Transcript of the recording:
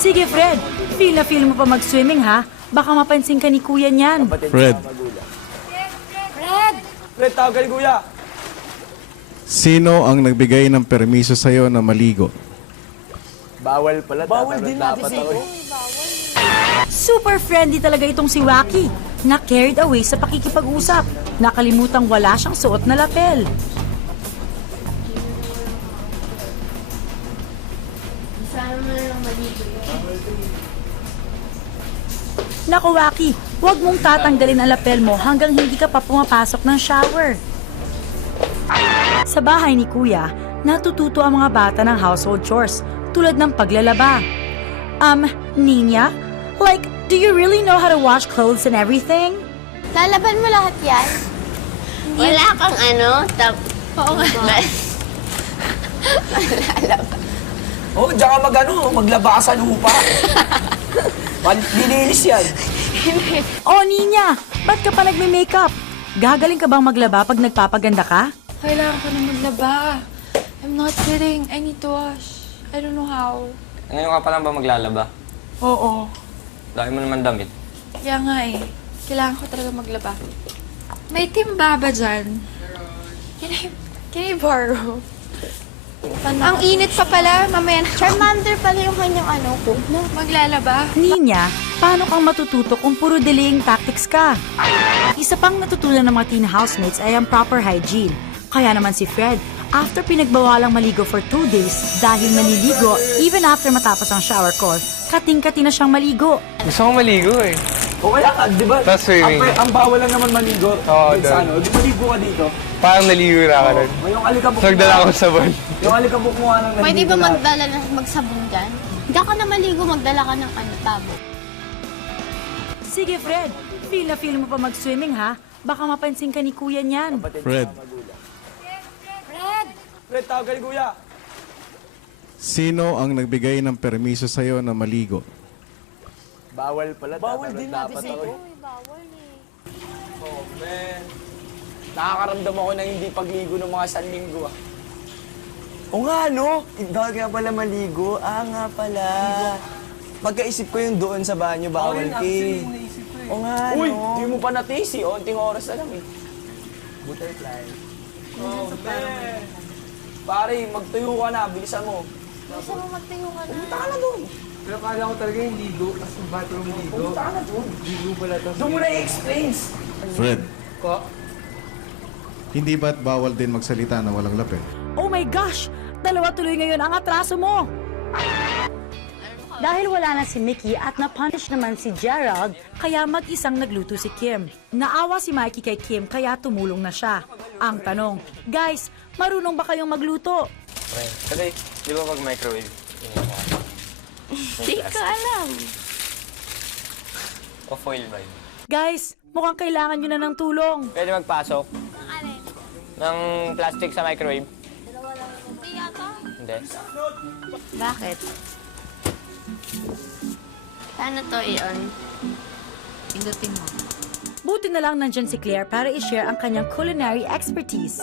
Sige, Fred. Feel na feel mo pa mag-swimming, ha? Baka mapansin ka ni kuya niyan. Fred, Fred, tawag ka ni Kuya. sino ang nagbigay ng permiso sa'yo na maligo? Bawal pala. Bawal din natin sa'yo. Super friendly talaga itong si Wacky. Na-carried away sa pakikipag-usap. Nakalimutang wala siyang suot na lapel. Naku, Wacky, huwag mong tatanggalin ang lapel mo hanggang hindi ka pa pumapasok ng shower. Sa bahay ni Kuya, natututo ang mga bata ng household chores tulad ng paglalaba. Nina, like, do you really know how to wash clothes and everything? Lalaban mo lahat yan? Wala kang Oo nga. Oh, diyan ka maglaba ka sa lupa. Lilinis yan. Oh, Nina, ba't ka pa nagme-makeup? Gagaling ka bang maglaba pag nagpapaganda ka? Kailangan ko na maglaba. I'm not kidding. I need to wash. I don't know how. Ngayon ka pa lang ba maglalaba? Oo. Dahil mo naman damit. Kaya nga eh. Kailangan ko talaga maglaba. May timba ba dyan? Can I borrow? Ang init pa pala. Mamaya na. Charmander pala yung kanyang ko. Maglalaba. Nina, paano kang matututo kung puro delaying tactics ka? Isa pang natutunan ng mga teen housemates ay ang proper hygiene. Kaya naman si Fred, after pinagbawalang maligo for 2 days dahil naliligo even after matapos ang shower call, kating-kati na siyang maligo. Gusto ko maligo eh. O kaya ka, di ba? Tapos swimming. Ang bawal lang naman maligo. Oo, Dun sa doon. Di maligo ka dito. Parang naligo na ka nun. Yung alikabok Nagdala ako sa sabon. Yung alikabok mo nga nang Pwede nandito ba na. magdala ng magsabon dyan? Diyan ka na maligo, magdala ka ng tabo. Sige, Fred. Feel na feel mo pa mag-swimming, ha? Baka mapansin ka ni kuya niyan. Fred, Fred, tawag ka ni Kuya. sino ang nagbigay ng permiso sa'yo na maligo? Bawal pala. Bawal din natin sa'yo. Oh, man. Nakakaramdam ako ng hindi pagligo ng mga San Linggo, ah. O nga, no? Bawal nga pala maligo. Nga pala. Pagkaisip ko yung doon sa banyo, bawal ki. O nga, Uy, no? di mo pa natisi. Onting oras na lang, eh. Butterfly. Oh, man. Pare, magtuyo ka na. Bilisan mo. Gusto mo magtayo ka na? Punta ka na doon. Pero kala ko talaga yung ligo, as yung bathroom ligo. Punta ka na doon. Ligo pala to. Doon mo na i-explains. Fred, Ko? hindi ba't bawal din magsalita na walang lapel? Oh my gosh! Dalawa tuloy ngayon ang atraso mo! Dahil wala na si Mickey at na-punish naman si Gerald, kaya mag-isang nagluto si Kim. Naawa si Mikey kay Kim kaya tumulong na siya. Ang tanong, guys, marunong ba kayong magluto? Okay. Kasi, di ba pag microwave? Hindi ko alam. O foil ba yun? Guys, mukhang kailangan nyo na ng tulong. Pwede magpasok ng plastic sa microwave? Hindi yata. Hindi. Bakit? Paano to i-on? Pindutin mo. Buti na lang nandyan si Claire para i-share ang kanyang culinary expertise.